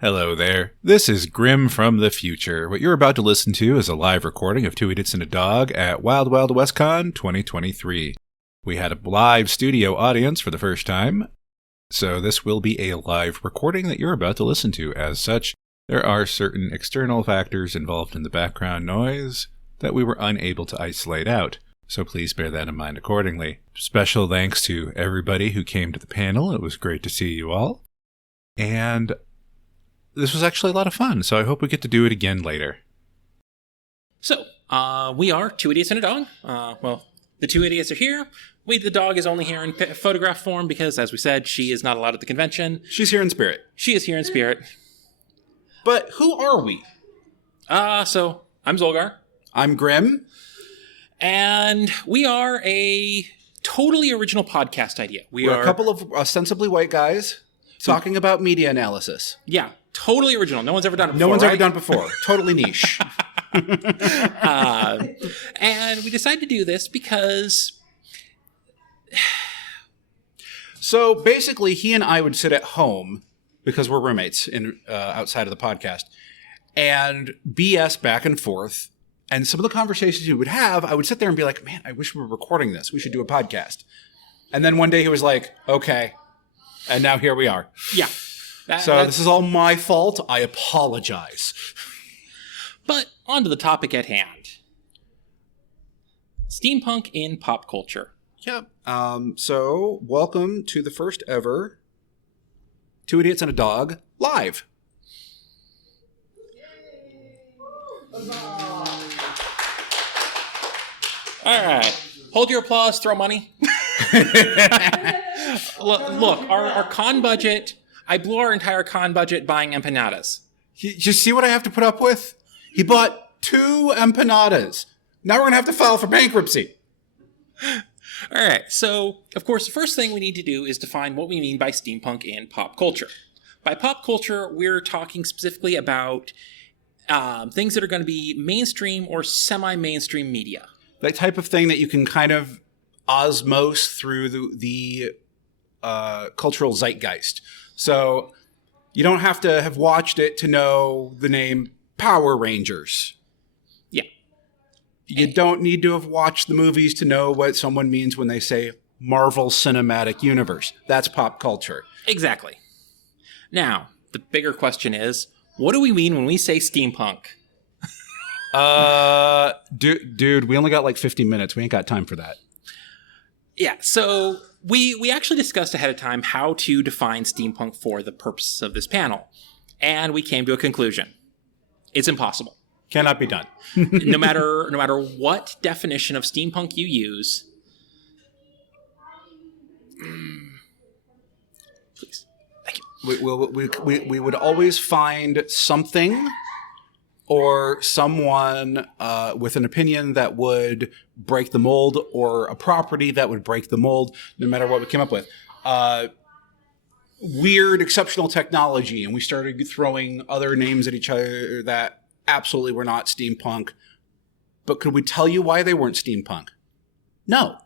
Hello there. This is Grim from the future. What you're about to listen to is a live recording of Two Idiots and a Dog at Wild Wild West Con 2023. We had a live studio audience for the first time, so this will be a live recording that you're about to listen to. As such, there are certain external factors involved in the background noise that we were unable to isolate out, so please bear that in mind accordingly. Special thanks to everybody who came to the panel. It was great to see you all. And this was actually a lot of fun, so I hope we get to do it again later. So, we are Two Idiots and a Dog. The two idiots are here. The dog is only here in photograph form because, as we said, she is not allowed at the convention. She's here in spirit. She is here in spirit. But who are we? So, I'm Zolgar. I'm Grim. And we are a totally original podcast idea. We're a couple of ostensibly white guys talking about media analysis. Yeah, totally original. No one's ever done it before. No one's ever done it before. Totally niche. And we decided to do this because... So basically, he and I would sit at home, because we're roommates outside of the podcast, and BS back and forth. And some of the conversations we would have, I would sit there and be like, man, I wish we were recording this. We should do a podcast. And then one day he was like, okay. And now here we are. Yeah. This is all my fault. I apologize. But on to the topic at hand. Steampunk in pop culture. Yep. So welcome to the first ever Two Idiots and a Dog live. All right. Hold your applause. Throw money. Look, our con budget, I blew our entire con budget buying empanadas. You see what I have to put up with? He bought 2 empanadas. Now we're going to have to file for bankruptcy. All right. So, of course, the first thing we need to do is define what we mean by steampunk in pop culture. By pop culture, we're talking specifically about things that are going to be mainstream or semi-mainstream media. That type of thing that you can kind of osmose through the cultural zeitgeist. So you don't have to have watched it to know the name Power Rangers. Yeah. You don't need to have watched the movies to know what someone means when they say Marvel Cinematic Universe. That's pop culture. Exactly. Now, the bigger question is, what do we mean when we say steampunk? Dude, we only got like 50 minutes. We ain't got time for that. Yeah, so we actually discussed ahead of time how to define steampunk for the purposes of this panel. And we came to a conclusion. It's impossible. Cannot be done. no matter what definition of steampunk you use. Please. Thank you. We would always find something or someone with an opinion that would break the mold, or a property that would break the mold, no matter what we came up with. Weird, exceptional technology, and we started throwing other names at each other that absolutely were not steampunk. But could we tell you why they weren't steampunk? No.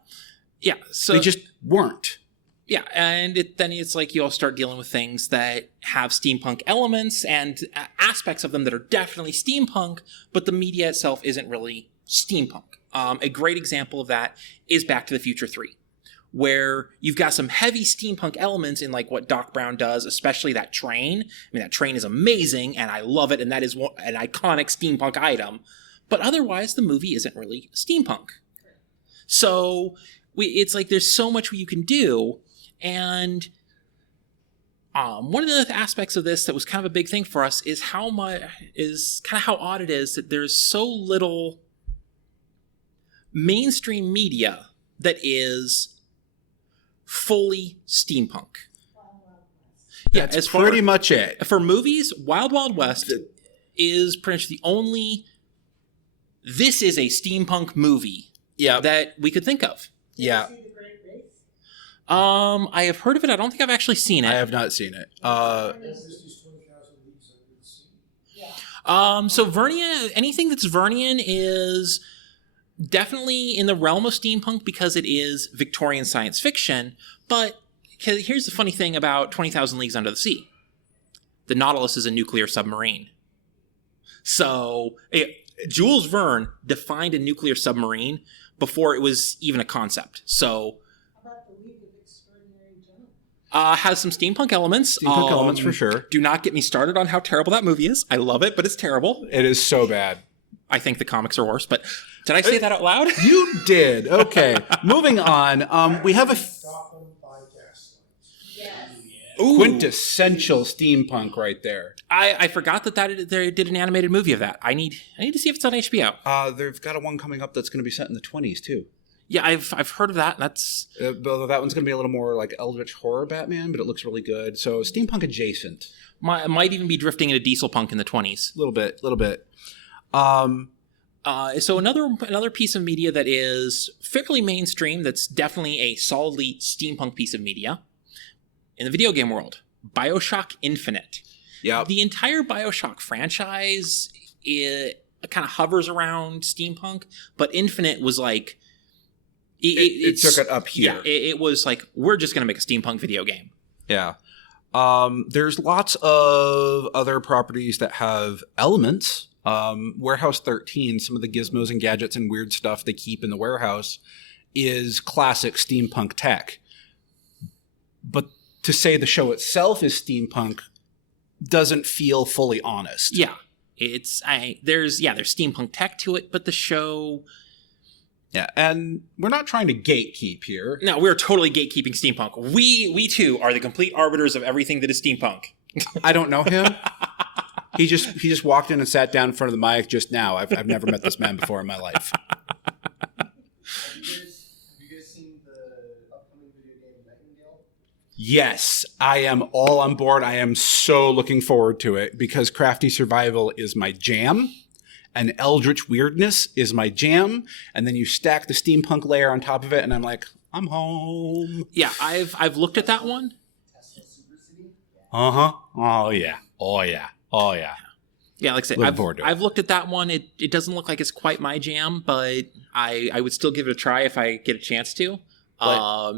Yeah. So they just weren't. Yeah, and then it's like you all start dealing with things that have steampunk elements and aspects of them that are definitely steampunk, but the media itself isn't really steampunk. A great example of that is Back to the Future 3, where you've got some heavy steampunk elements in like what Doc Brown does, especially that train. I mean, that train is amazing, and I love it, and that is an iconic steampunk item. But otherwise, the movie isn't really steampunk. So it's like there's so much you can do. And one of the aspects of this that was kind of a big thing for us is how odd it is that there's so little mainstream media that is fully steampunk. Yeah, that's pretty much it. For movies, Wild Wild West is pretty much the only this is a steampunk movie that we could think of. Yeah. I have heard of it. I don't think I've actually seen it. I have not seen it. So Vernian, anything that's Vernian is definitely in the realm of steampunk because it is Victorian science fiction. But here's the funny thing about 20,000 Leagues Under the Sea. the Nautilus is a nuclear submarine. So Jules Verne defined a nuclear submarine before it was even a concept. So has some steampunk elements. Steampunk elements for sure. Do not get me started on how terrible that movie is. I love it, but it's terrible. It is so bad. I think the comics are worse, but did I say that out loud? You did. Okay. Moving on. We have a quintessential steampunk right there. I forgot that they did an animated movie of that. I need to see if it's on HBO. They've got a one coming up that's going to be set in the 20s too. Yeah, I've heard of that. That's that one's going to be a little more like Eldritch horror Batman, but it looks really good. So steampunk adjacent. Might even be drifting into diesel punk in the 20s. A little bit. So another piece of media that is fairly mainstream, that's definitely a solidly steampunk piece of media in the video game world, BioShock Infinite. Yeah. The entire BioShock franchise, it kind of hovers around steampunk, but Infinite was like it took it up here. Yeah, it was like, we're just going to make a steampunk video game. Yeah. There's lots of other properties that have elements. Warehouse 13, some of the gizmos and gadgets and weird stuff they keep in the warehouse is classic steampunk tech. But to say the show itself is steampunk doesn't feel fully honest. Yeah. There's steampunk tech to it, but the show... Yeah, and we're not trying to gatekeep here. No, we're totally gatekeeping steampunk. We too are the complete arbiters of everything that is steampunk. I don't know him. He just walked in and sat down in front of the mic just now. I've never met this man before in my life. Have you guys seen the upcoming video game Nightingale? Yes, I am all on board. I am so looking forward to it because crafty survival is my jam. And eldritch weirdness is my jam, and then you stack the steampunk layer on top of it, and I'm like, I'm home. Yeah, I've looked at that one. Uh-huh. Oh yeah. Yeah, like I said, I've looked at that one. It doesn't look like it's quite my jam, but I would still give it a try if I get a chance to.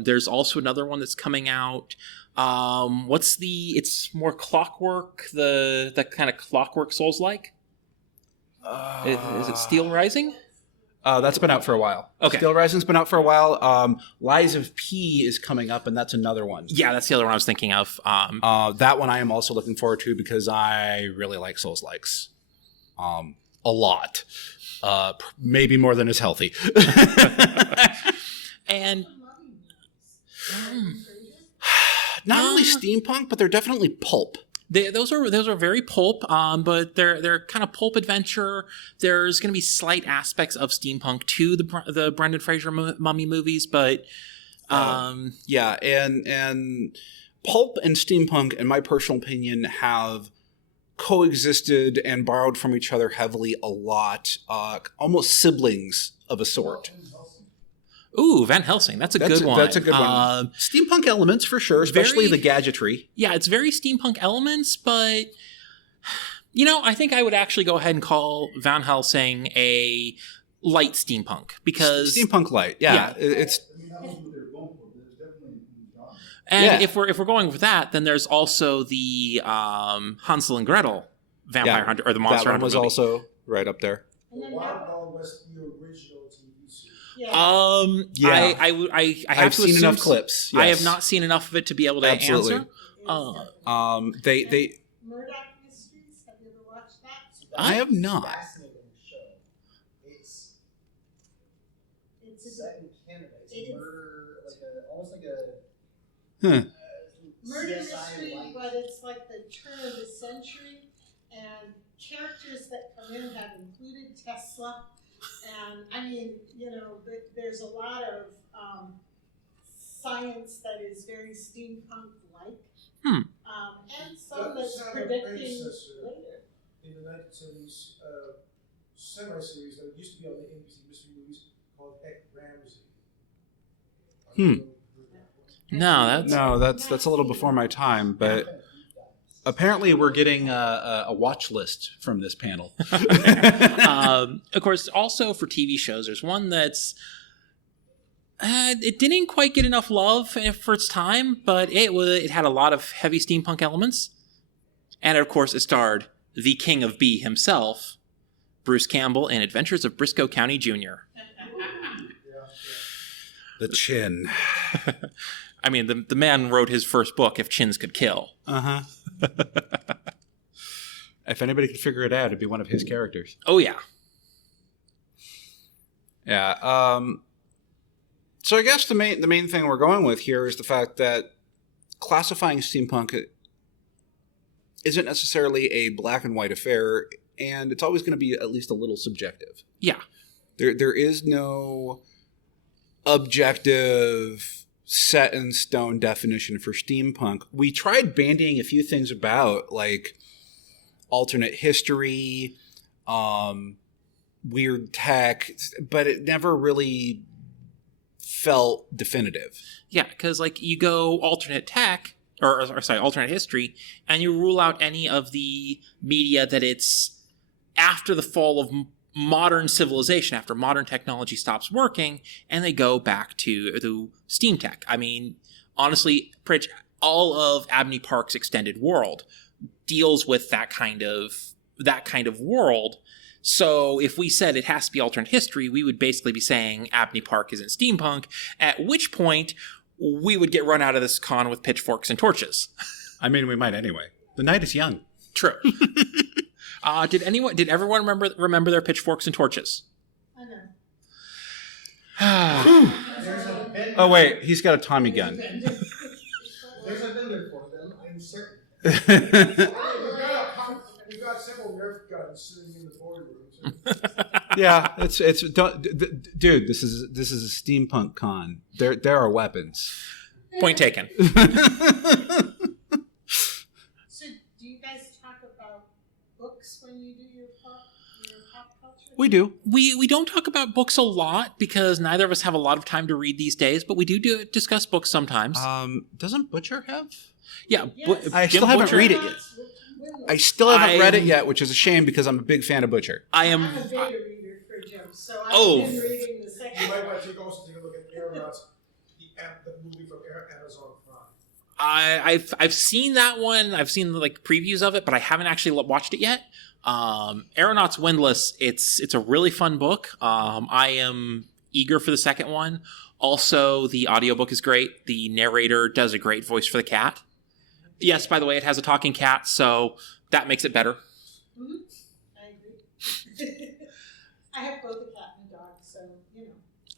There's also another one that's coming out. It's more clockwork, the kind of clockwork Souls-like. Is it Steel Rising? That's been out for a while. Okay. Steel Rising's been out for a while. Lies of P is coming up, and that's another one. Yeah, that's the other one I was thinking of. That one I am also looking forward to because I really like Souls-likes. A lot. Maybe more than is healthy. And not really steampunk, but they're definitely pulp. Those are very pulp, but they're kind of pulp adventure. There's going to be slight aspects of steampunk to the Brendan Fraser Mummy movies, but yeah, and pulp and steampunk, in my personal opinion, have coexisted and borrowed from each other heavily a lot, almost siblings of a sort. Ooh, Van Helsing. That's a good one. That's a good one. Steampunk elements for sure, especially the gadgetry. Yeah, it's very steampunk elements, but I think I would actually go ahead and call Van Helsing a light steampunk because steampunk light. Yeah. It's. And if we're going with that, then there's also the Hansel and Gretel Vampire Hunter or the Monster Hunter. That one was also right up there. The Wild Wild West, the original TV series. I have seen enough clips. Yes. I have not seen enough of it to be able to answer. They Murdoch Mysteries. Have you ever watched that? I have not. Fascinating show. It's set in Canada. It's a murder, almost like a murder CSI mystery, light. but it's like the turn of the century, and characters that come in have included Tesla. And I mean, there's a lot of science that is very steampunk-like, and some that's predicting later. In the 1970s semi-series that used to be on the NBC mystery movies called Heck Ramsey. No, that's a little before my time, but apparently we're getting a watch list from this panel. Of course, also for TV shows, there's one that's it didn't quite get enough love for its time, but it had a lot of heavy steampunk elements. And of course, it starred the King of B himself, Bruce Campbell, in Adventures of Briscoe County Jr. The chin. I mean, the man wrote his first book, If Chins Could Kill. Uh-huh. If anybody could figure it out, it'd be one of his characters. Oh, yeah. Yeah. So I guess the main thing we're going with here is the fact that classifying steampunk isn't necessarily a black and white affair, and it's always going to be at least a little subjective. Yeah. There is no objective set in stone definition for steampunk. We tried bandying a few things about, like alternate history, weird tech, but it never really felt definitive. Yeah, because like you go alternate tech, or sorry, alternate history, and you rule out any of the media that it's after the fall of modern civilization, after modern technology stops working, and they go back to the steam tech. I mean, honestly, pretty much all of Abney Park's extended world deals with that kind of world. So if we said it has to be alternate history, we would basically be saying Abney Park isn't steampunk, at which point we would get run out of this con with pitchforks and torches. I mean, we might anyway. The night is young. True. Did everyone remember their pitchforks and torches? I know. Oh, wait. He's got a Tommy gun. There's a vendor for them, I'm certain. We've got several Nerf guns sitting in the boardroom. Yeah, dude. This is a steampunk con. There are weapons. Point taken. So, do you guys talk about books when you do your pop culture? We do. We don't talk about books a lot because neither of us have a lot of time to read these days, but we do discuss books sometimes. Doesn't Butcher have? Yeah, Yes. I still haven't read it yet. I still haven't read it yet, which is a shame because I'm a big fan of Butcher. I'm a beta reader for Jim, so I've been reading the second You might one. want to also take a look at Aeronauts, the movie from Amazon Prime. I've seen that one. I've seen like previews of it, but I haven't actually watched it yet. Aeronauts Windless. It's a really fun book. I am eager for the second one. Also, the audiobook is great. The narrator does a great voice for the cat. Yes, by the way, it has a talking cat, so that makes it better. Mm-hmm. I agree. I have both a cat and a dog, so, you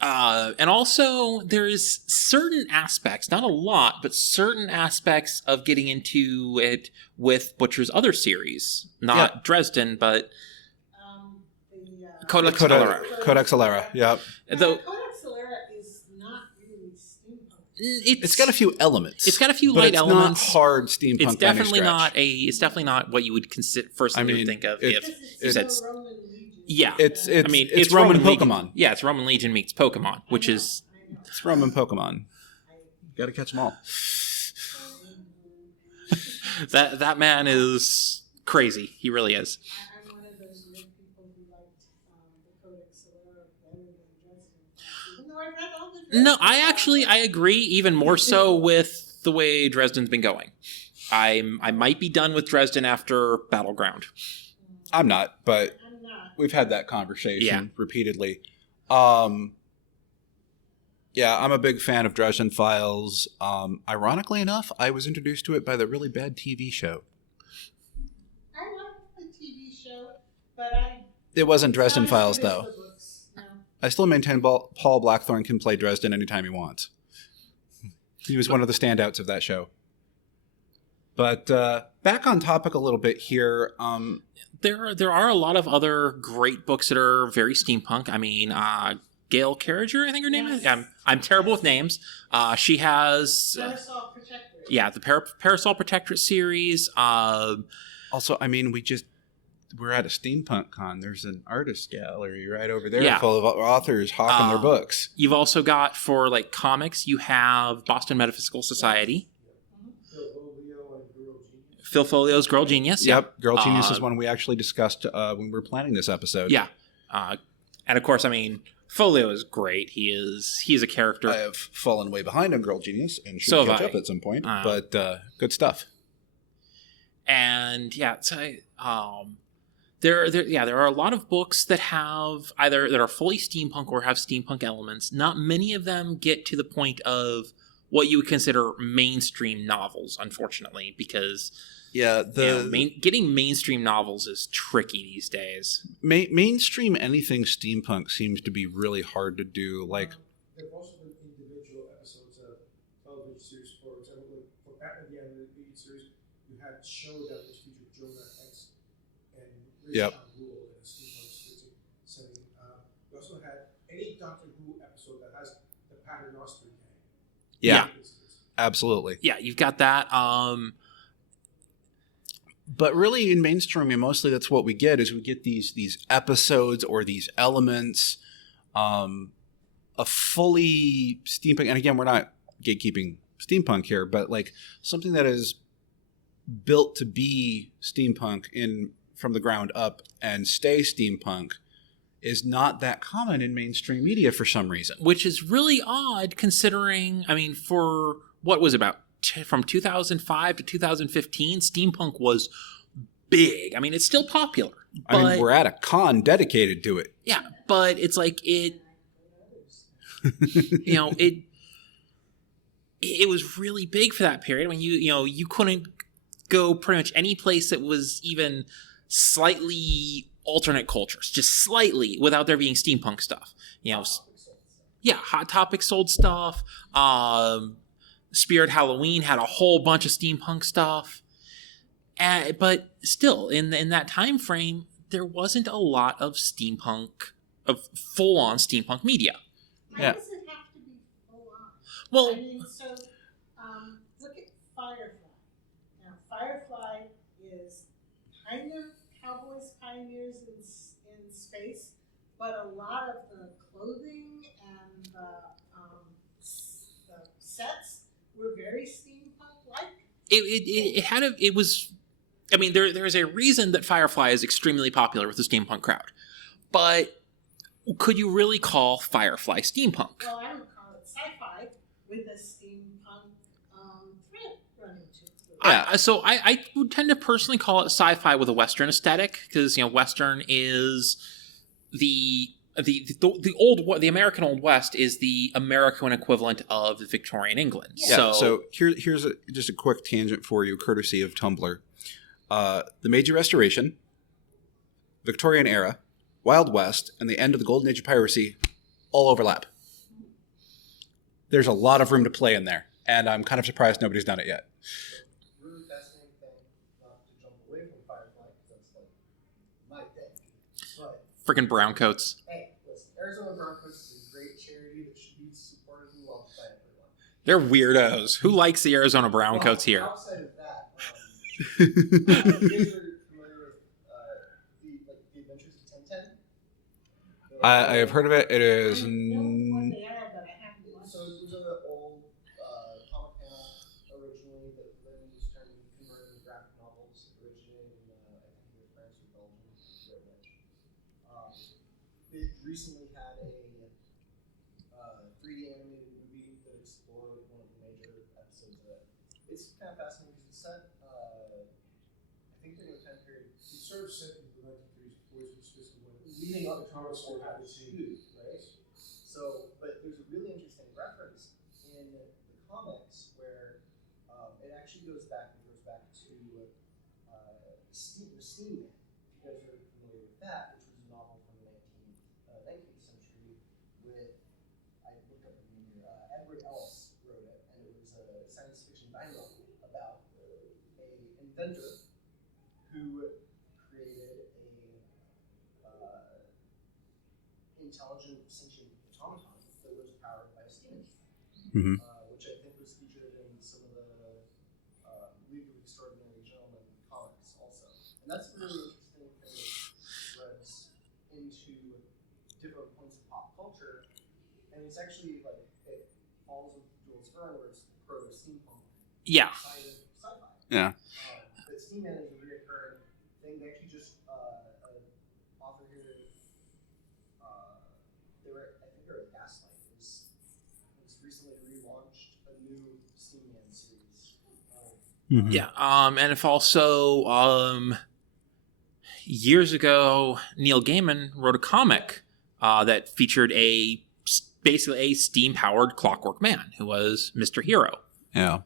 know. And also, there is certain aspects, not a lot, but certain aspects of getting into it with Butcher's other series. Not Dresden, but Codex Alera. Codex Alera, yep. Though Codex Alera is not really steampunk. It's got a few elements. It's got a few but light it's elements. Not hard steampunk. It's definitely by any It's definitely not what you would consider first thing you would think of if you said. Roman Legion. Yeah, It's it's Roman Legion. Pokemon. Yeah, it's Roman Legion meets Pokemon, which is I know. It's Roman Pokemon. Got to catch them all. that man is crazy. He really is. I'm one of those weird people who liked the Codex Alera better than Dresden, even though I read all the Dresden. No, I agree even more so with the way Dresden's been going. I might be done with Dresden after Battleground. I'm not, but I'm not. we've had that conversation repeatedly. Yeah, I'm a big fan of Dresden Files. Ironically enough, I was introduced to it by the really bad TV show. I liked the TV show, but It wasn't Dresden it's not Files, as good as though. the books. No. I still maintain Paul Blackthorne can play Dresden anytime he wants. He was one of the standouts of that show. But back on topic a little bit here. There are a lot of other great books that are very steampunk. I mean, Gail Carriger, I think her name is. Yes. I'm terrible with names. She has Parasol Protectorate. the Parasol Protectorate series. Also, I mean, we're at a steampunk con. There's an artist gallery right over there full of authors hawking their books. You've also got, for like comics, you have Boston Metaphysical Society. Phil Folio's Girl Genius. Yep, Girl Genius is one we actually discussed when we were planning this episode. Yeah. And of course, I mean, Folio is great. He's a character. I have fallen way behind on Girl Genius and should So have catch I. up at some point, but good stuff. And And yeah, so there are a lot of books that have either that are fully steampunk or have steampunk elements. Not many of them get to the point of what you would consider mainstream novels, unfortunately, because getting mainstream novels is tricky these days. Mainstream anything steampunk seems to be really hard to do. Like, there have also been individual episodes of television series. For example, for Batman the Animated Series, you had show that was featured Jonah X and Rich Rule in a steampunk setting. You also had any Doctor Who episode that has the Paternoster gang. Yeah. Absolutely. Yeah, you've got that. But really, in mainstream, mostly that's what we get is we get these episodes or these elements, a fully steampunk. And again, we're not gatekeeping steampunk here, but like something that is built to be steampunk from the ground up and stay steampunk is not that common in mainstream media for some reason. Which is really odd considering, I mean, for what was about from 2005 to 2015, steampunk was big. I mean, it's still popular. But, I mean, we're at a con dedicated to it. Yeah, but it's like it was really big for that period. I mean, you couldn't go pretty much any place that was even slightly alternate cultures, just slightly, without there being steampunk stuff. Hot Topic sold stuff. Spirit Halloween had a whole bunch of steampunk stuff. But still, in that time frame, there wasn't a lot of full-on steampunk media. Why does it have to be full-on? Well, I mean, look at Firefly. Now, Firefly is kind of cowboys, pioneers in space, but a lot of the clothing and the sets were very steampunk-like. There's a reason that Firefly is extremely popular with the steampunk crowd. But could you really call Firefly steampunk? Well, I would call it sci-fi with a steampunk thread running to it. So I would tend to personally call it sci-fi with a Western aesthetic, because Western is the American Old West is the American equivalent of the Victorian England. Yeah. So here's just a quick tangent for you, courtesy of Tumblr. The Meiji Restoration, Victorian era, Wild West, and the end of the Golden Age of piracy all overlap. There's a lot of room to play in there, and I'm kind of surprised nobody's done it yet. Really fascinating thing, not to jump away from Firefly, because that's like my thing. But freaking browncoats. hey, listen, Arizona Browncoats is a great charity that should be supported and loved by everyone. They're weirdos. Who likes the Arizona Browncoats here? Outside of that, you guys are familiar with the Adventures of Tintin? I have heard of it. It is. I know what they are, but I haven't watched So it was an old comic panel originally that then was turned into converted into graphic novels, originated in I think either France or Belgium, very much. It recently had a 3D animated movie that explored one of the major episodes of it. It's kind of fascinating because it's set, I think during a time period It's sort of set in the 1930s, 40s, which is when leading up the comics were to having two, right? So, but there's a really interesting reference in the comics where it actually goes back to the Steam Man. If you guys are familiar with that, which was a novel from the 19th century with, I looked up the name here, Edward Ellis wrote it, and it was a science fiction dime novel about an inventor who created a intelligent sentient automaton that was powered by steam engine, which I think was featured in some of the League of Extraordinary Gentlemen comics also. And that's a really interesting thing that spreads into different points of pop culture. And it's actually like, it falls with Jules Verne, where it's proto-steampunk Yeah. side of sci-fi. Yeah. But Steam Man is a reoccurring thing. They actually just, an author here, I think they're at Gaslight, was recently relaunched a new Steam Man series. Mhm. Yeah. And if also, years ago, Neil Gaiman wrote a comic that featured basically a steam-powered clockwork man who was Mr. Hero. Yeah.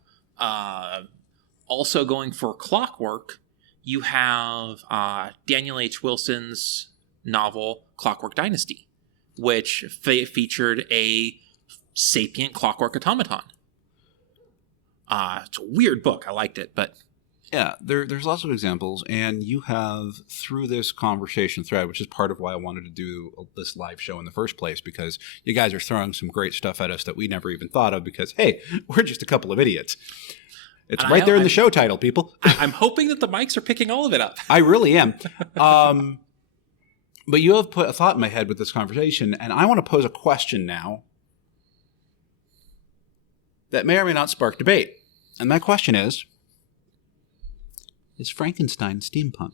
Also going for clockwork, you have Daniel H. Wilson's novel Clockwork Dynasty, which featured a sapient clockwork automaton. It's a weird book. I liked it, but... Yeah, there's lots of examples, and you have, through this conversation thread, which is part of why I wanted to do this live show in the first place, because you guys are throwing some great stuff at us that we never even thought of, because, hey, we're just a couple of idiots. It's right there in the show title, people. I'm hoping that the mics are picking all of it up. I really am. But you have put a thought in my head with this conversation, and I want to pose a question now that may or may not spark debate. And that question is Frankenstein steampunk?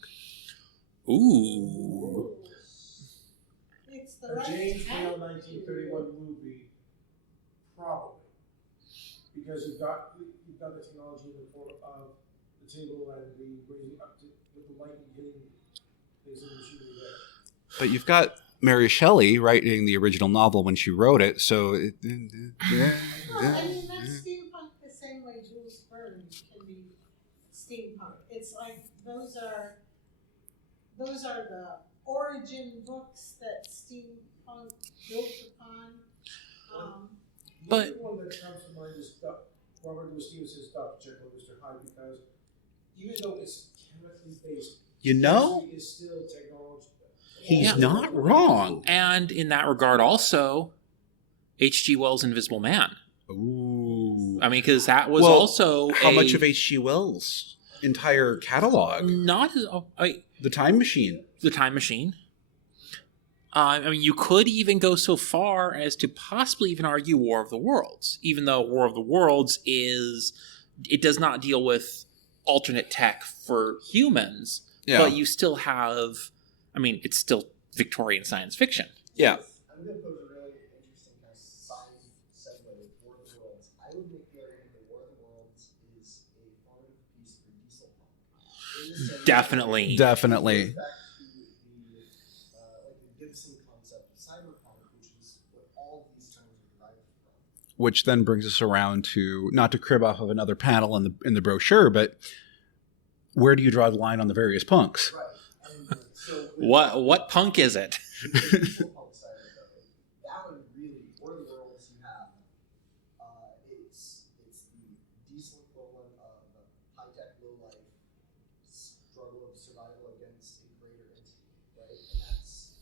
Ooh. It's the A right James Bale attitude. 1931 movie, probably, because you've got the technology in the form of the table and the raising up to with the light and hitting things in the machinery there. But you've got Mary Shelley writing the original novel when she wrote it, so... Well, I mean, that's steampunk the same way Jules Verne can be steampunk. It's like those are the origin books that steampunk built upon. But- The one that comes to mind is Robert Louis Stevenson's Dr. Jekyll and Mr. Hyde, because even though it's chemically based, You know? chemistry is still technology. He's Yeah. not wrong. And in that regard, also, H.G. Wells' Invisible Man. Ooh. I mean, because that was Well, also How much of H.G. Wells' entire catalog? not The Time Machine. the Time Machine. I mean, you could even go so far as to possibly even argue War of the Worlds, even though War of the Worlds does not deal with alternate tech for humans, Yeah. but you still have, I mean, it's still Victorian science fiction. Yeah. I'm going to pose a really interesting kind of side segue with War of the Worlds. I would make the argument that War of the Worlds is a formative piece for diesel punk. In the sense that Definitely. it Definitely. goes back to the Gibson concept of cyberpunk, which is what all of these terms are derived from. Which then brings us around to, not to crib off of another panel in the brochure, but where do you draw the line on the various punks? Right. And so with What punk is it? the diesel punk side of it, that one really, War of the Worlds, you have, it's the diesel equivalent of high-tech, low-life struggle of survival against a greater entity, right? And that's,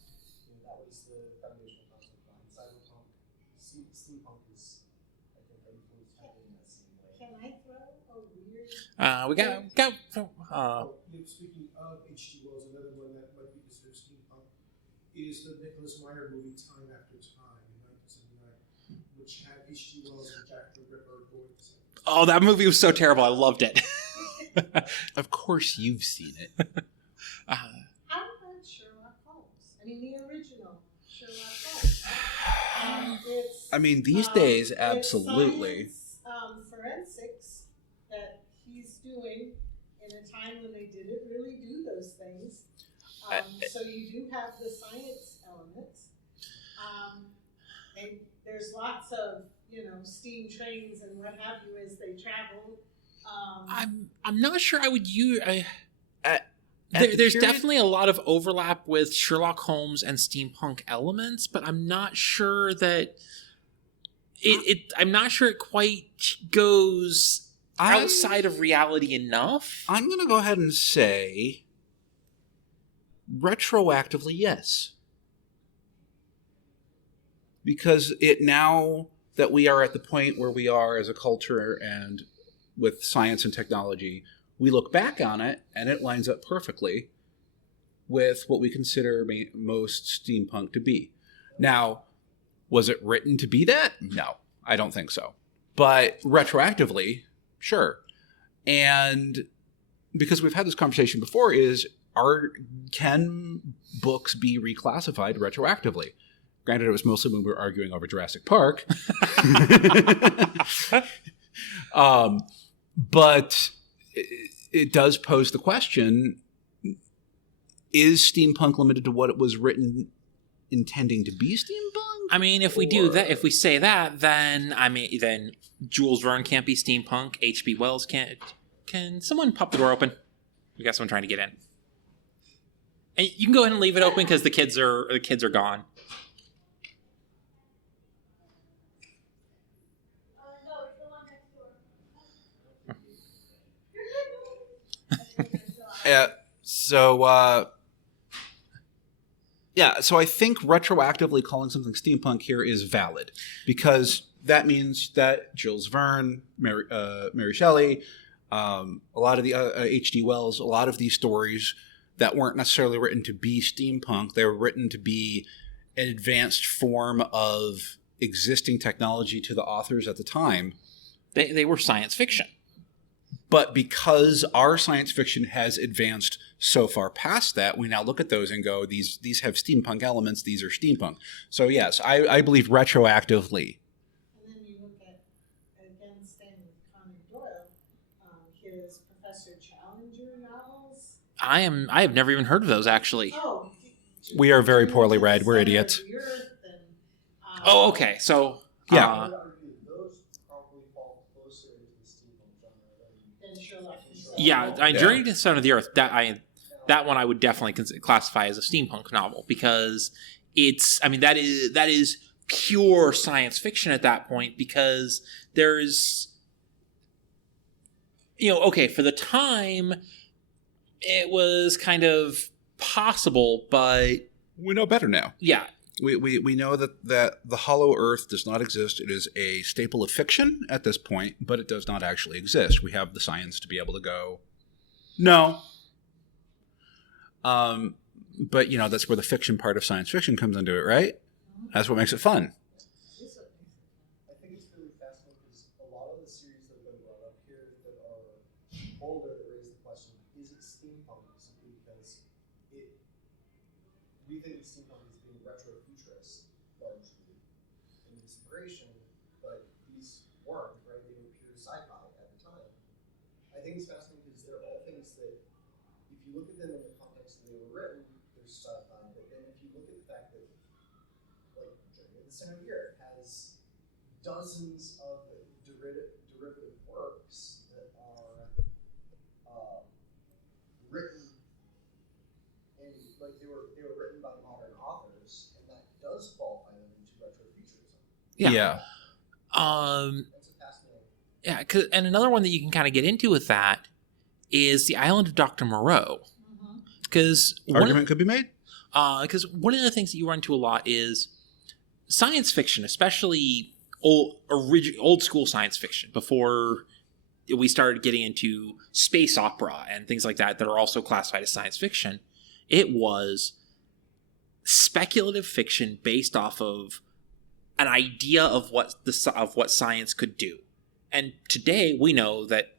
that was the foundational concept behind cyberpunk. Steampunk is, I think, influenced heavily in that same way. Can I throw a weird? We got Speaking of H.G. Wells, another one that might be considered steampunk is the Nicholas Meyer movie Time After Time in 1979, which had H.G. Wells and Jack the Ripper going to some. Oh, that movie was so terrible. I loved it. Of course you've seen it. How about Sherlock Holmes? I mean, the original Sherlock Holmes. It's, I mean, these days, it's absolutely. science, forensics that he's doing in a time when they didn't really do those things. So you do have the science elements. And there's lots of, steam trains and what have you as they travel. I'm not sure I would use. the There's period- definitely a lot of overlap with Sherlock Holmes and steampunk elements, but I'm not sure that I'm not sure it quite goes outside of reality enough. I'm going to go ahead and say retroactively, yes. Because now that we are at the point where we are as a culture and with science and technology, we look back on it and it lines up perfectly with what we consider most steampunk to be. Now, was it written to be that? No, I don't think so. But retroactively, sure. And because we've had this conversation before, can books be reclassified retroactively? Granted, it was mostly when we were arguing over Jurassic Park. But it does pose the question: is steampunk limited to what it was written intending to be steampunk? I mean, if we do that, if we say that, then then Jules Verne can't be steampunk. H.P. Wells can't. Can someone pop the door open? We got someone trying to get in. And you can go ahead and leave it open because the kids are gone. Yeah. So I think retroactively calling something steampunk here is valid because that means that Jules Verne, Mary Shelley, a lot of the H.G. Wells, a lot of these stories that weren't necessarily written to be steampunk, they were written to be an advanced form of existing technology to the authors at the time. They were science fiction. But because our science fiction has advanced so far past that, we now look at those and go, these have steampunk elements, these are steampunk. So yes, I believe retroactively. And then you look at, again, staying with Conan Doyle, his Professor Challenger novels. I have never even heard of those, actually. Oh. We are very poorly read. We're idiots. Oh, okay. So, yeah. Yeah, Journey to the Center of the Earth. That one I would definitely classify as a steampunk novel because that is pure science fiction at that point because there's, okay, for the time it was kind of possible, but we know better now. Yeah. We know that the hollow earth does not exist. It is a staple of fiction at this point, but it does not actually exist. We have the science to be able to go, no. But, that's where the fiction part of science fiction comes into it, right? That's what makes it fun. I think it's really fascinating because a lot of the series that have been brought up here that are older that raise the question, is it steampunk? Simply because we think of steampunk as being retro-futurist, largely, in inspiration, but these weren't, right? They were pure sci-fi at the time. I think it's fascinating because they're all things that, if you look at them in the context that they were written, they're sci-fi, but then if you look at the fact that, like, Journey to the Center of the Earth has dozens of derivative works that are written and like they were written by modern authors, and that does qualify them into retrofuturism. Yeah. That's a fascinating. Yeah, and another one that you can kind of get into with that is the Island of Dr. Moreau, because argument could be made. Because one of the things that you run into a lot is science fiction, especially old school science fiction, before we started getting into space opera and things like that are also classified as science fiction. It was speculative fiction based off of an idea of what science could do. And today we know that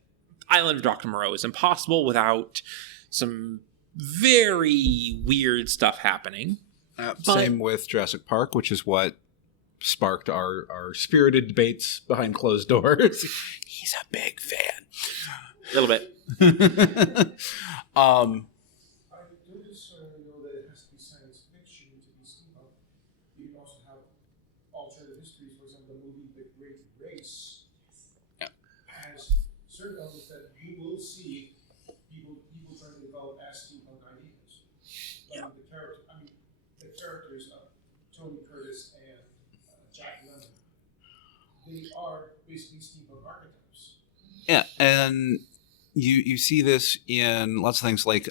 Island of Dr. Moreau is impossible without some very weird stuff happening. Same with Jurassic Park, which is what sparked our spirited debates behind closed doors. He's a big fan. A little bit. I do certainly know that it has to be science fiction to be steampunk. You can also have alternative histories. For example, the movie The Great Race has certain elements that you will see people trying to develop as steampunk ideas. The characters of Tony Curtis and Jack Lemmon, they are basically steampunk archetypes. Yeah, and you see this in lots of things like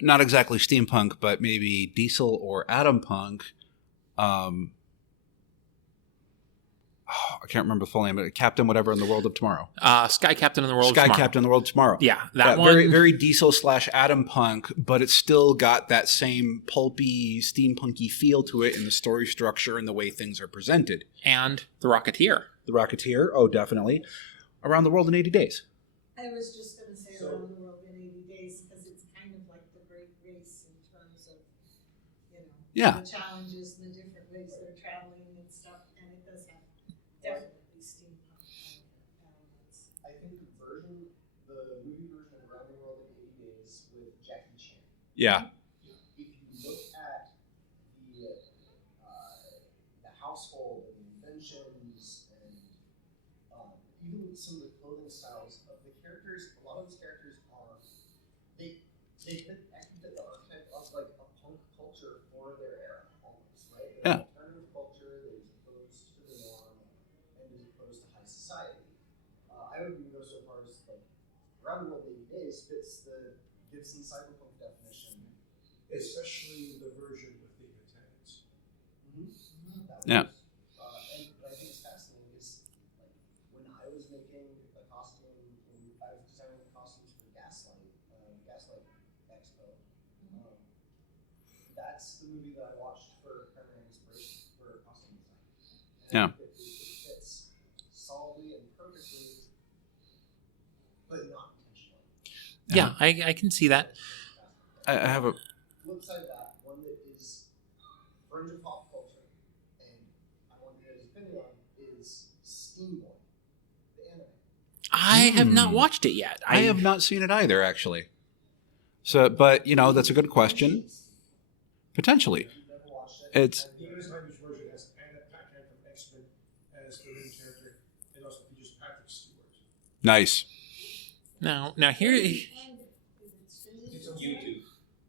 not exactly steampunk, but maybe diesel or atom punk. I can't remember the full name, but Captain whatever in the World of Tomorrow. Sky Captain in the World of Sky Tomorrow. Captain in the World of Tomorrow. Yeah, that one. Very, very diesel / atom punk, but it's still got that same pulpy, steampunky feel to it in the story structure and the way things are presented. And The Rocketeer. The Rocketeer, oh, definitely. Around the World in 80 Days. I was just going to say Around the World in 80 Days because it's kind of like the Great Race in terms of, the challenges and the different ways they're traveling and stuff, and it does have definitely steampunk elements. I Yeah. If you look at the household and the inventions and even some of the clothing styles of the characters, a lot of those characters are they fit the archetype of like a punk culture for their era almost, right? They're Yeah. an alternative culture that is opposed to the norm and is opposed to high society. I would even go so far as like Around the World 80 Days fits the Gibson cyberpunk definition. Especially the version with the attendants. Yeah. And what I think is fascinating is like when I was making a costume, when I was designing costumes for Gaslight Expo. That's the movie that I watched for primary inspiration for costume design. And it fits solidly and perfectly, but not intentionally. Yeah, I can see that. I have a... Flip side of that, one that is fringe of pop culture, and I want to hear his opinion on, is Steampunk, the anime. I have not watched it yet. I have not seen it either, actually. So, but, that's a good question. Potentially. If you've never watched it, It's... The English language version has Anna Paquin from X-Men as the main character, and also features Patrick Stewart. Nice. Now here. It's on YouTube.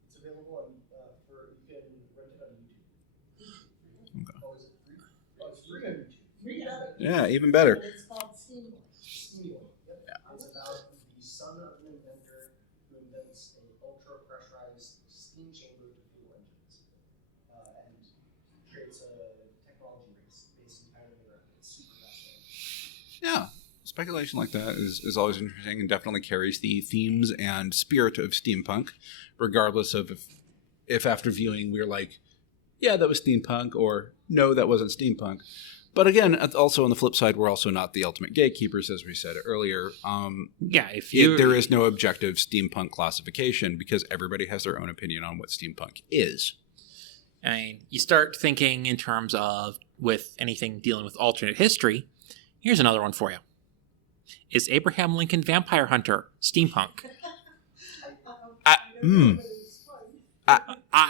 it's available on, you can rent it on YouTube. Okay. Oh, is it free? Oh, it's free on YouTube. Yeah, even better. It's called Steampunk. Steampunk. Yep. It's about the son of an inventor who invents an ultra-pressurized steam chamber to fuel engines, and creates a technology race based entirely around it. It's super fascinating. Yeah. Speculation like that is always interesting and definitely carries the themes and spirit of steampunk, regardless of if after viewing we're like, yeah, that was steampunk, or no, that wasn't steampunk. But again, also on the flip side, we're also not the ultimate gatekeepers, as we said earlier. There is no objective steampunk classification because everybody has their own opinion on what steampunk is. I mean, you start thinking in terms of with anything dealing with alternate history. Here's another one for you. Is Abraham Lincoln Vampire Hunter steampunk?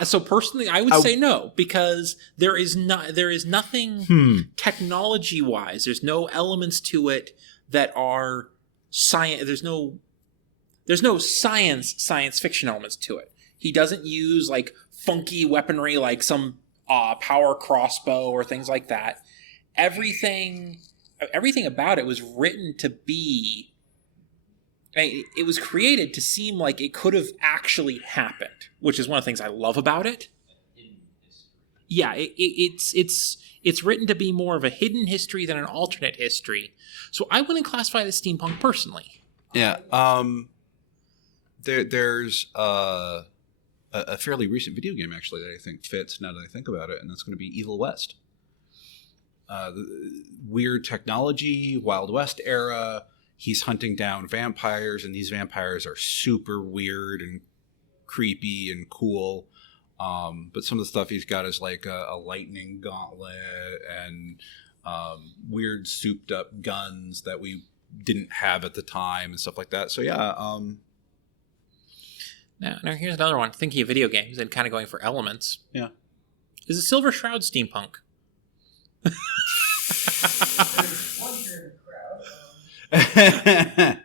So personally, I would say no, because there is nothing technology-wise. There's no elements to it that are science. There's no science fiction elements to it. He doesn't use like funky weaponry like some power crossbow or things like that. Everything about it was written to be. It was created to seem like it could have actually happened, which is one of the things I love about it. Yeah, it's written to be more of a hidden history than an alternate history. So I wouldn't classify it as steampunk personally. Yeah. There's a fairly recent video game actually that I think fits now that I think about it, and that's going to be Evil West. The weird technology, Wild West era. He's hunting down vampires, and these vampires are super weird and creepy and cool. But some of the stuff he's got is like a lightning gauntlet and weird souped up guns that we didn't have at the time and stuff like that. So yeah. Now here's another one. Thinking of video games and kind of going for elements. Yeah. Is a Silver Shroud steampunk? I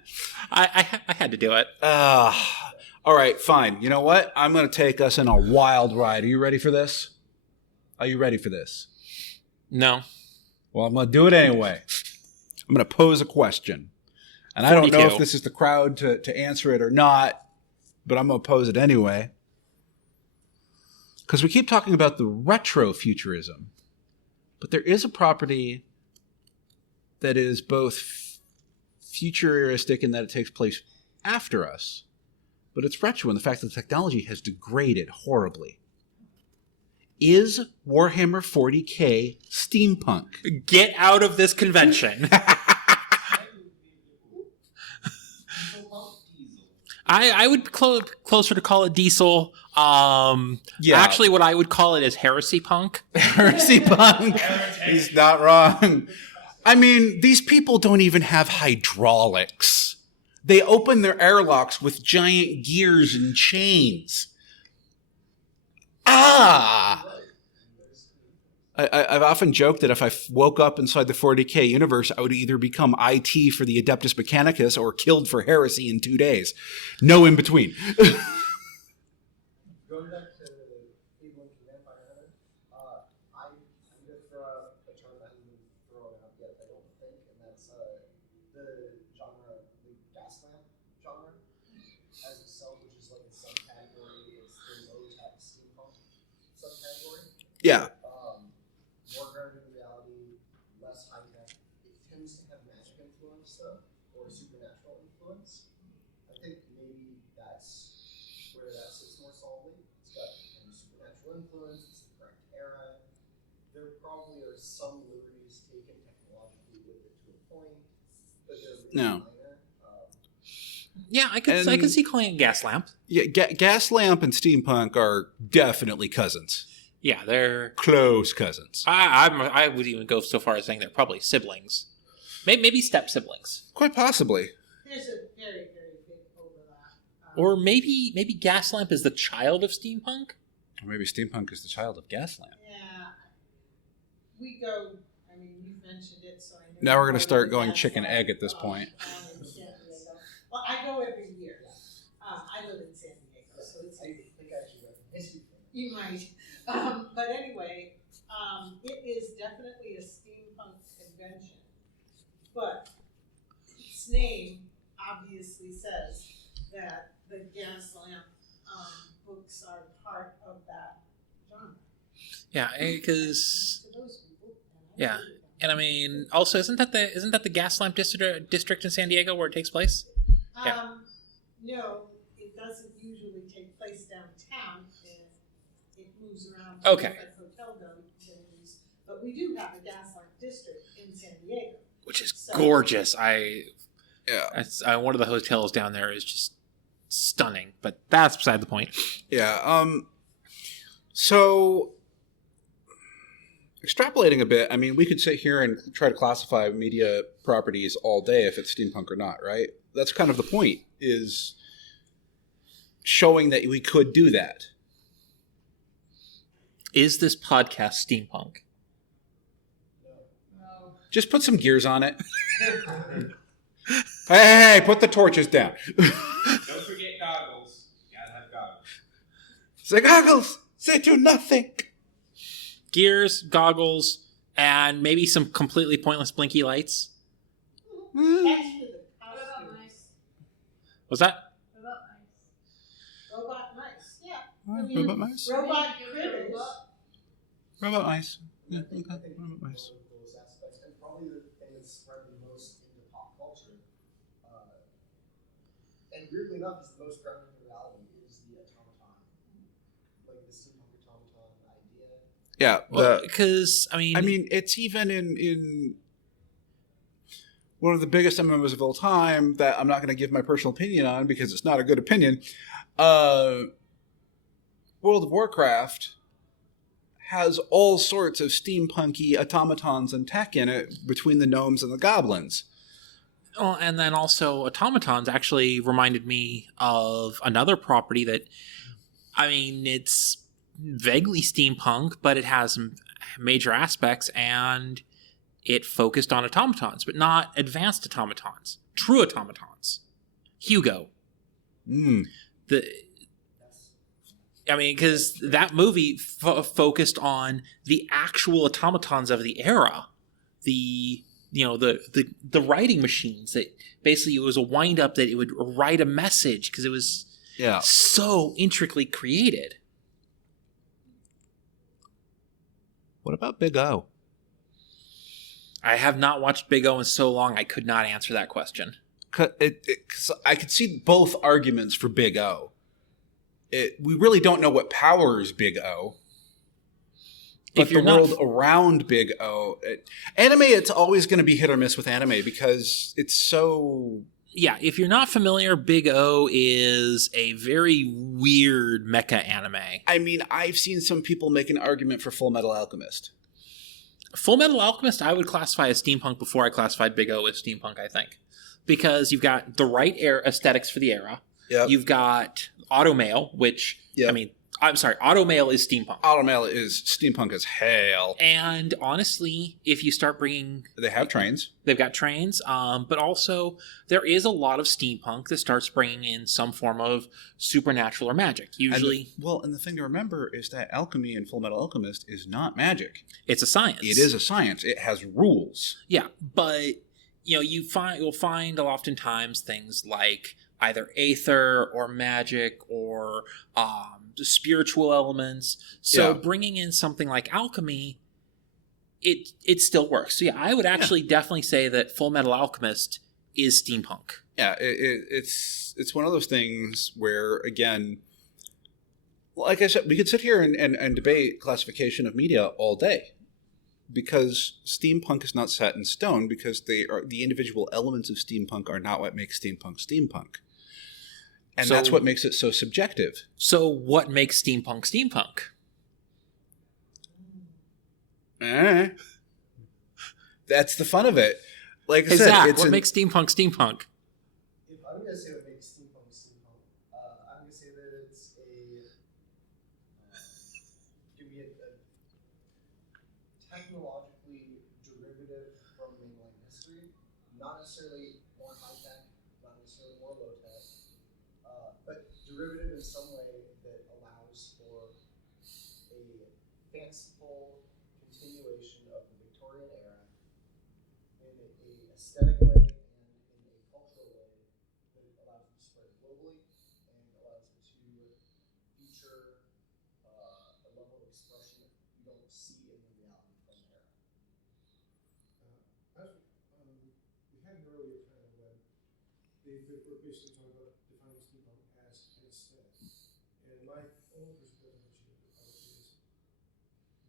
had to do it. All right, fine. You know what? I'm going to take us in a wild ride. Are you ready for this? Are you ready for this? No. Well, I'm going to do it anyway. I'm going to pose a question. And I don't know if this is the crowd to answer it or not, but I'm going to pose it anyway. Because we keep talking about the retrofuturism. But there is a property that is both futuristic in that it takes place after us, but it's retro in the fact that the technology has degraded horribly. Is Warhammer 40K steampunk? Get out of this convention. I would closer to call it diesel. Actually, what I would call it is heresy punk. Heresy punk. He's not wrong. I mean, these people don't even have hydraulics. They open their airlocks with giant gears and chains. Ah! I've often joked that if I woke up inside the 40K universe, I would either become IT for the Adeptus Mechanicus or killed for heresy in 2 days. No in between. Going back to Steampunk Vampire Hunter, I'm going to throw out a term that hasn't been thrown out yet, I don't think, and that's the genre, the gas lamp genre, as itself, which is like a subcategory. It's the low-tech steampunk subcategory. Yeah. More grounded in reality, less high-tech. It tends to have magic influence, though, or supernatural influence. I think maybe that's where that sits more solidly. It's got supernatural influence, it's the correct era. There probably are some liberties taken technologically with it to a point, but they're really minor. Yeah, I could see calling it gas lamp. Yeah, gas lamp and steampunk are definitely cousins. Yeah, they're close cousins. I would even go so far as saying they're probably siblings, maybe step siblings. Quite possibly. There's a very, very big overlap. Or maybe Gaslamp is the child of steampunk. Or maybe steampunk is the child of Gaslamp. Yeah, we go. I mean, you've mentioned it, so I know. Now we're going to start going chicken egg at this point. In San Diego. Well, I go every year. I live in San Diego, so it's. I think I should recognize you. You might. But anyway, it is definitely a steampunk convention. But its name obviously says that the gas lamp books are part of that genre. Yeah, because To those people, yeah, and I mean, also isn't that the Gaslamp district in San Diego where it takes place? Yeah. No, it doesn't usually take place downtown. It moves around to Okay. different hotel buildings. But we do have a Gaslamp district in San Diego. Which is So- gorgeous. Yeah. One of the hotels down there is just stunning, but that's beside the point. Yeah. So extrapolating a bit, I mean, we could sit here and try to classify media properties all day if it's steampunk or not, right? That's kind of the point, is showing that we could do that. Is this podcast steampunk? No. Just put some gears on it. Hey, put the torches down. Don't forget goggles. You gotta have goggles. Say goggles. Say do nothing. Gears, goggles, and maybe some completely pointless blinky lights. That's for the costumes. Was that? Robot mice, yeah. Robot mice. Robot critters. Robot mice. Yeah, I okay. think Robot mice. one of those aspects, and probably the thing that's spread the most into pop culture, and weirdly enough, is the most grounded in reality, is the automaton, like the steampunk automaton idea. Yeah, Well, because I mean, it's even in one of the biggest MMOs of all time that I'm not going to give my personal opinion on because it's not a good opinion. World of Warcraft has all sorts of steampunky automatons and tech in it between the gnomes and the goblins. oh, and then also automatons actually reminded me of another property that, I mean, it's vaguely steampunk, but it has some major aspects, and it focused on automatons, but not advanced automatons, true automatons. Hugo. Because that movie focused on the actual automatons of the era, the writing machines that basically it was a wind up that it would write a message because it was so intricately created. What about Big O? I have not watched Big O in so long I could not answer that question. 'Cause I could see both arguments for Big O. We really don't know what powers Big O. But If you're the not world around Big O, anime, it's always going to be hit or miss with anime because it's so. Yeah, if you're not familiar, Big O is a very weird mecha anime. I mean, I've seen some people make an argument for Full Metal Alchemist. Full Metal Alchemist, I would classify as steampunk before I classified Big O as steampunk, I think. Because you've got the right aesthetics for the era. Yep. You've got automail, which, Yep. I mean, I'm sorry, automail is steampunk. Automail is steampunk as hell. And honestly, if you start bringing... They have trains. They've got trains, but also there is a lot of steampunk that starts bringing in some form of supernatural or magic. Usually... And the thing to remember is that alchemy in Full Metal Alchemist is not magic. It's a science. It is a science. It has rules. Yeah, but you'll find oftentimes things like either aether or magic or spiritual elements. So bringing in something like alchemy, it still works. So yeah, I would actually definitely say that Full Metal Alchemist is steampunk. Yeah, it's one of those things where, again, like I said, we could sit here and debate classification of media all day, because steampunk is not set in stone, because the individual elements of steampunk are not what makes steampunk steampunk. And that's what makes it so subjective. So what makes steampunk steampunk? That's the fun of it. Like I hey, said, Zach, what makes steampunk steampunk? If I'm going to say what makes steampunk steampunk, I'm going to say that it's technologically derivative from mainline history, not necessarily more high-tech, not necessarily more low-tech, but derivative in some way that allows for a fanciful continuation of the Victorian era in a aesthetic way and in a cultural way that allows it to spread globally and allows it to feature a level of expression that you don't see in the reality from the era. We had an earlier time when they were basically talking about defining steampunk as aesthetic. And my own personal definition is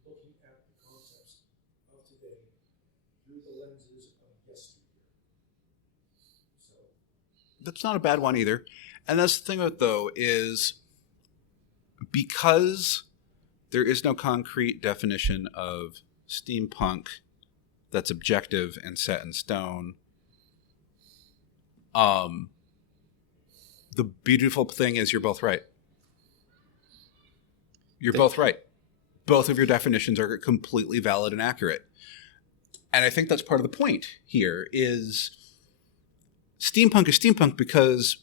looking at the concepts of today through the lenses of yesteryear. So that's not a bad one either. And that's the thing about it, though, is because there is no concrete definition of steampunk that's objective and set in stone, the beautiful thing is you're both right. You're both right. Both of your definitions are completely valid and accurate. And I think that's part of the point here is steampunk because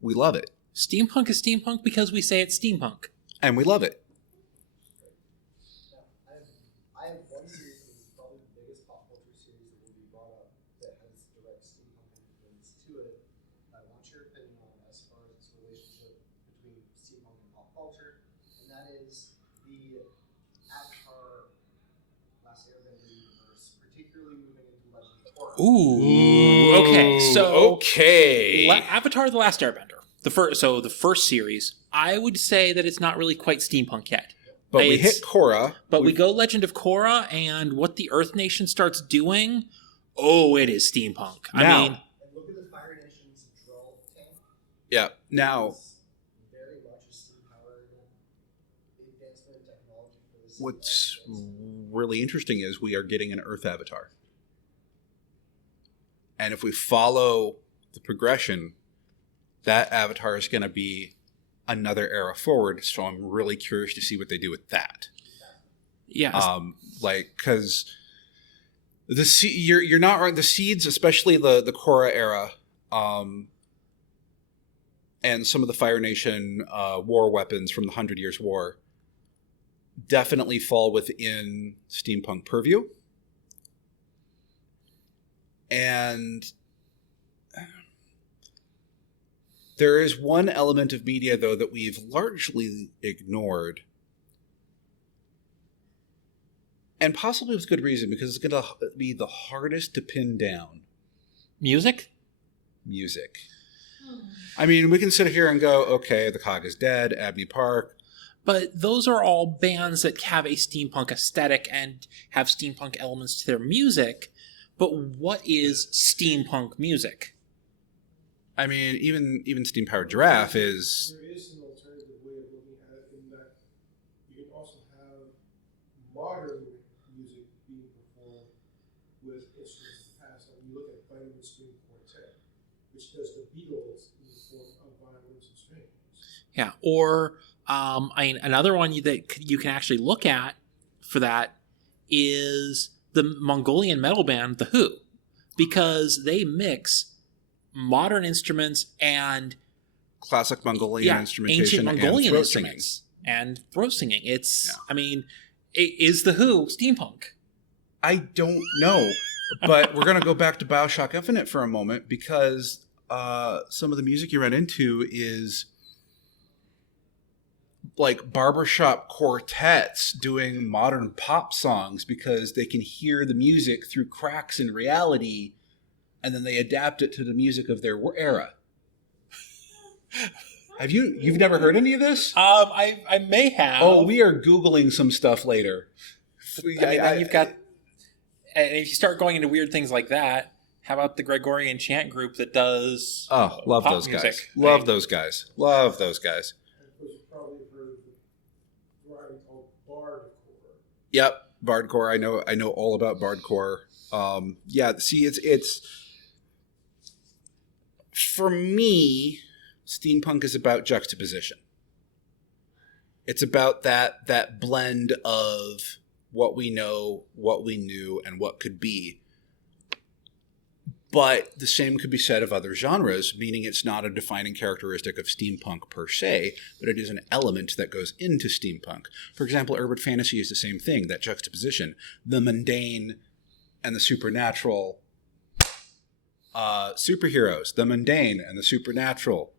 we love it. Steampunk is steampunk because we say it's steampunk. And we love it. I have one series that is probably the biggest pop culture series that will be brought up that has direct steampunk influence to it. I want your opinion on as far as its relationship between steampunk and pop culture, and that is the Avatar Last Airbender universe, particularly moving into Legend of Korra. Ooh. Okay. So Avatar: The Last Airbender, the first series, I would say that it's not really quite steampunk yet. But we hit Korra. But we go Legend of Korra, and what the Earth Nation starts doing, it is steampunk. Now, I mean, And look at the Fire Nation's drill tank. yeah. Now, It's very much a steam-powered advancement in technology for this. what's really interesting is we are getting an Earth avatar. And if we follow the progression, that avatar is going to be another era forward. So I'm really curious to see what they do with that. yeah. Because you're not right. The seeds, especially the Korra era, and some of the Fire Nation war weapons from the 100 Years' War, definitely fall within steampunk purview. And there is one element of media, though, that we've largely ignored. And possibly with good reason, because it's going to be the hardest to pin down. Music? Music. I mean, we can sit here and go, okay, The Cog is Dead, Abney Park. But those are all bands that have a steampunk aesthetic and have steampunk elements to their music. But what is steampunk music? I mean, even Steam Powered Giraffe is... there is an alternative way of looking at it in that you can also have modern music being performed with instruments of the past. Like you look at Vitamin String Quartet, which does the Beatles in the form of violins and strings. Yeah, or Another one that you can actually look at for that is the Mongolian metal band The Who, because they mix modern instruments and classic Mongolian instrumentation, ancient Mongolian and throat instruments and throat singing. It's, Yeah. Is The Who steampunk? I don't know, but we're going to go back to BioShock Infinite for a moment, because some of the music you run into is like barbershop quartets doing modern pop songs because they can hear the music through cracks in reality, and then they adapt it to the music of their era. You've never heard any of this? I may have. Oh, we are Googling some stuff later. Then you've got, and if you start going into weird things like that, how about the Gregorian chant group that does love pop those music, guys. right? Love those guys. Love those guys. And of course, you probably heard of the variety called bardcore. Yep, bardcore. I know all about bardcore. See, it's for me, steampunk is about juxtaposition. It's about that blend of what we know, what we knew, and what could be. But the same could be said of other genres, meaning it's not a defining characteristic of steampunk per se, but it is an element that goes into steampunk. For example, urban fantasy is the same thing, that juxtaposition. The mundane and the supernatural. Superheroes, the mundane and the supernatural.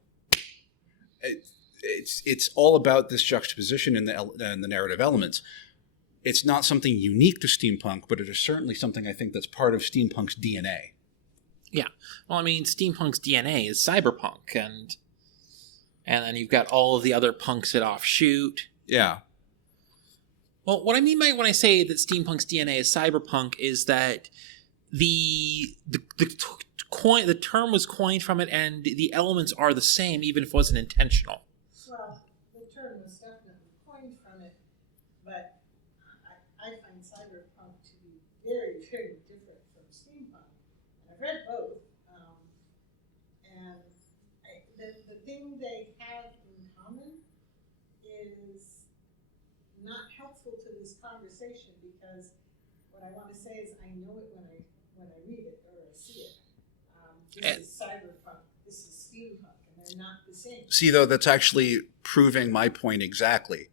It's all about this juxtaposition in the narrative elements. It's not something unique to steampunk, but it is certainly something I think that's part of steampunk's DNA. Yeah. Well, steampunk's DNA is cyberpunk, and then you've got all of the other punks that offshoot. Yeah. Well, what I mean by when I say that steampunk's DNA is cyberpunk is that the term was coined from it, and the elements are the same, even if it wasn't intentional. Well, the term was definitely coined from it, but I find cyberpunk to be very, very different from steampunk. And I've read both, and the thing they have in common is not helpful to this conversation, because what I want to say is I know it when I read it or I see it. This is cyberpunk, this is steampunk, and they're not the same. See, though, that's actually proving my point exactly.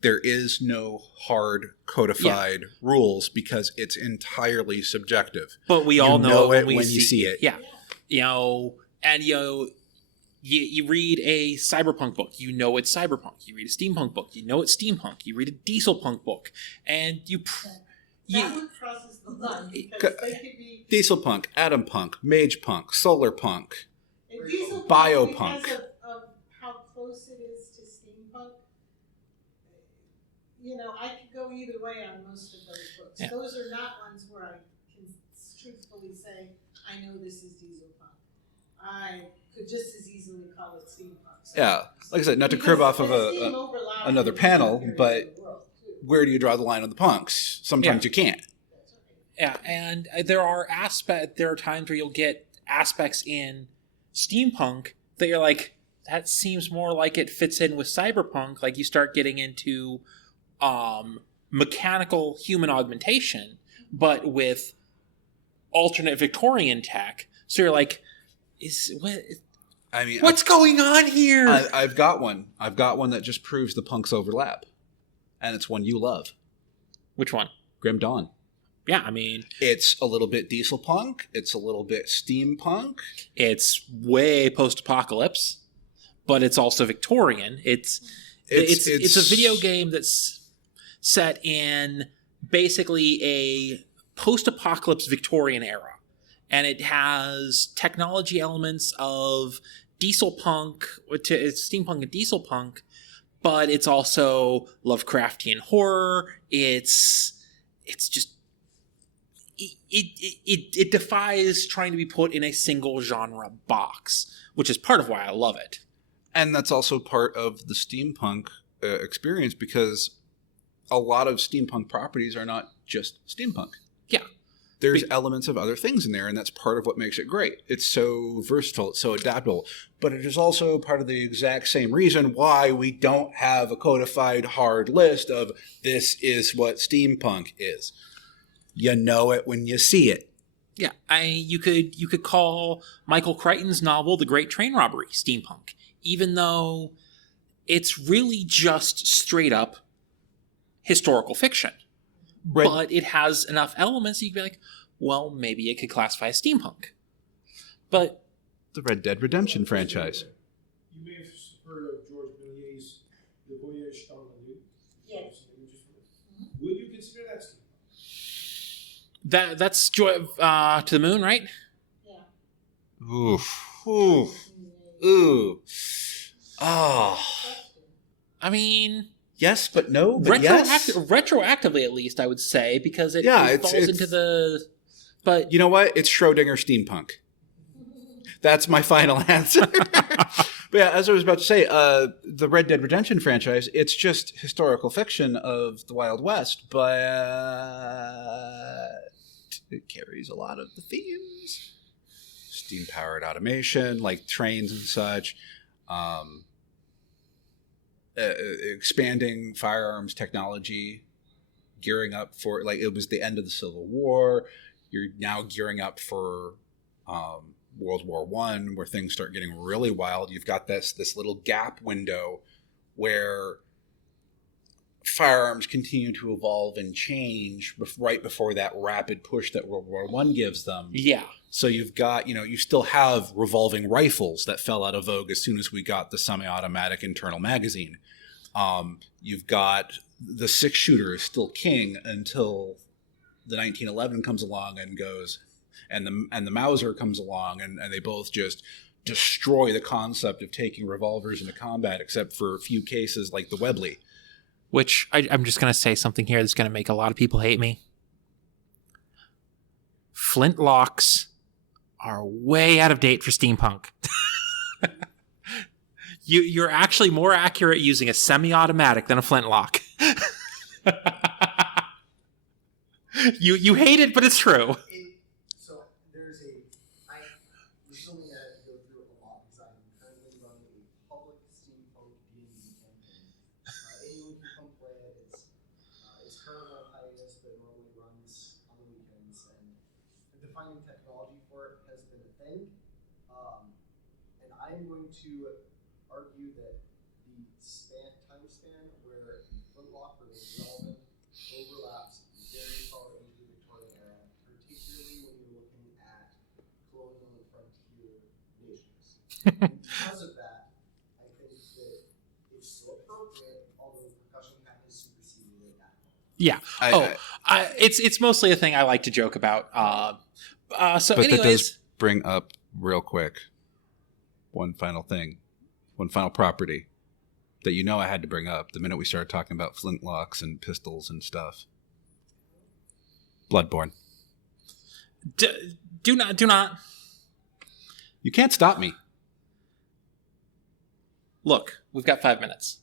There is no hard codified rules because it's entirely subjective. But we all know it when you see it. Yeah. You read a cyberpunk book, you know it's cyberpunk. You read a steampunk book, you know it's steampunk. You read a dieselpunk book, and that one crosses the line because they could be Dieselpunk, atompunk, magepunk, solarpunk, dieselpunk biopunk. because of how close it is to steampunk. I could go either way on most of those books. Yeah. Those are not ones where I can truthfully say, I know this is dieselpunk. I could just as easily call it steampunk. So, Yeah, like I said, not to crib off of another panel, but where do you draw the line on the punks? Sometimes you can't. Yeah, and there are times where you'll get aspects in steampunk that you're like, that seems more like it fits in with cyberpunk. Like you start getting into mechanical human augmentation, but with alternate Victorian tech. So you're like, what's going on here? I've got one. I've got one that just proves the punks overlap, and it's one you love. Which one? Grim Dawn. Yeah, it's a little bit diesel punk. It's a little bit steampunk. It's way post-apocalypse, but it's also Victorian. It's a video game that's set in basically a post-apocalypse Victorian era, and it has technology elements of diesel punk, it's steampunk and diesel punk, but it's also Lovecraftian horror. It's just it defies trying to be put in a single genre box, which is part of why I love it. And that's also part of the steampunk experience, because a lot of steampunk properties are not just steampunk. Yeah. There's elements of other things in there, and that's part of what makes it great. It's so versatile, it's so adaptable, but it is also part of the exact same reason why we don't have a codified hard list of this is what steampunk is. You know it when you see it. Yeah, you could call Michael Crichton's novel The Great Train Robbery steampunk, even though it's really just straight up historical fiction. Right. But it has enough elements that you can be like, well, maybe it could classify as steampunk. But The Red Dead Redemption franchise. You may have heard of George Méliès's Le Voyage dans la Lune. Yes. Would you consider that steampunk? that's Joy to the Moon, right? Yeah. Oof. Ooh. Oh. I mean, Yes, but no, but yes. retroactively at least, I would say, because it falls into the... But you know what? It's Schrodinger steampunk. That's my final answer. But yeah, as I was about to say, the Red Dead Redemption franchise, it's just historical fiction of the Wild West, but it carries a lot of the themes. Steam-powered automation, like trains and such. Expanding firearms technology, gearing up for, like, it was the end of the Civil War. You're now gearing up for World War I, where things start getting really wild. You've got this little gap window where firearms continue to evolve and change right before that rapid push that World War I gives them. yeah. So you've got, you still have revolving rifles that fell out of vogue as soon as we got the semi-automatic internal magazine. You've got the 6-shooter is still king until the 1911 comes along and goes, and the Mauser comes along, and they both just destroy the concept of taking revolvers into combat, except for a few cases like the Webley. Which, I'm just going to say something here that's going to make a lot of people hate me. Flintlocks are way out of date for steampunk. You're actually more accurate using a semi-automatic than a flintlock. You hate it, but it's true. So there's I recently had to go through a lot because I'm currently running a public steampunk D&D campaign. Anyone can come play it. It's currently on hiatus, but it normally runs on the weekends, and defining technology for it has been a thing. And I'm going to argue that the time span where the flintlock remains relevant overlaps very far into the Victorian era, particularly when you're looking at colonial and frontier nations. And because of that, I think that it's so appropriate, although the percussion cap has superseded it at all. Yeah. It's mostly a thing I like to joke about. So But anyways, that does bring up real quick one final property that I had to bring up the minute we started talking about flintlocks and pistols and stuff. Bloodborne. do not. You can't stop me. Look, we've got 5 minutes.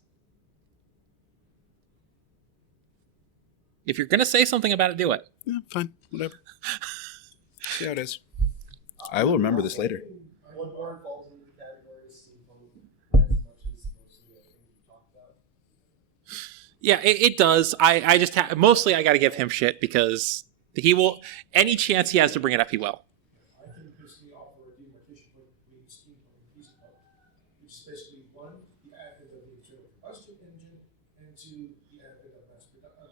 If you're going to say something about it, do it. Yeah, fine. Whatever. See how it is. I will remember this later. Bloodborne falls into the category of steampunk as much as most of the other things we talked about. Yeah, it does. I just mostly I got to give him shit because he will, any chance he has to bring it up, he will. I can basically offer a demarcation point between steampunk and peaceapunk, which is basically one, the advent of the internal combustion engine, and two, the advent of mass production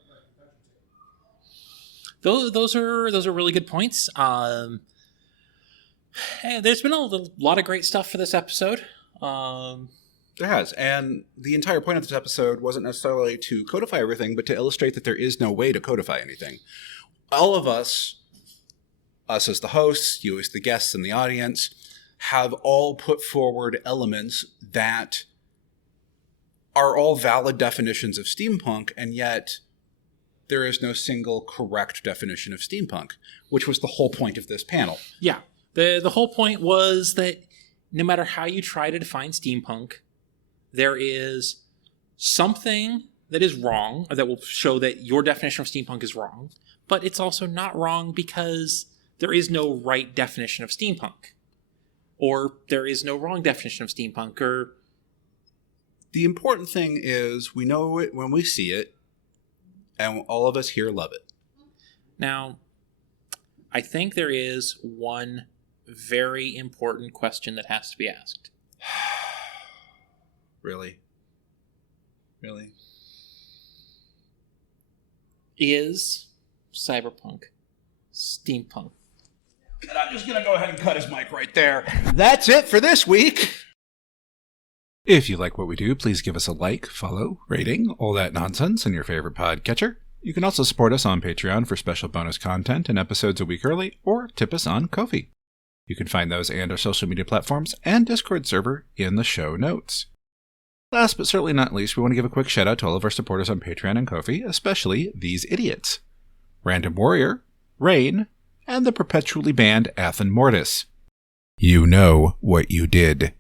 technology. Those are really good points. There's been a lot of great stuff for this episode. There has. And the entire point of this episode wasn't necessarily to codify everything, but to illustrate that there is no way to codify anything. All of us as the hosts, you as the guests in the audience, have all put forward elements that are all valid definitions of steampunk, and yet there is no single correct definition of steampunk, which was the whole point of this panel. Yeah. The whole point was that no matter how you try to define steampunk, there is something that is wrong, or that will show that your definition of steampunk is wrong, but it's also not wrong because there is no right definition of steampunk. Or there is no wrong definition of steampunk, or... The important thing is we know it when we see it, and all of us here love it. Now, I think there is one very important question that has to be asked. Really? Really? Is cyberpunk steampunk? And I'm just going to go ahead and cut his mic right there. That's it for this week. If you like what we do, please give us a like, follow, rating, all that nonsense in your favorite podcatcher. You can also support us on Patreon for special bonus content and episodes a week early, or tip us on Ko-fi. You can find those and our social media platforms and Discord server in the show notes. Last but certainly not least, we want to give a quick shout out to all of our supporters on Patreon and Ko-fi, especially these idiots: Random Warrior, Rain, and the perpetually banned Athen Mortis. You know what you did.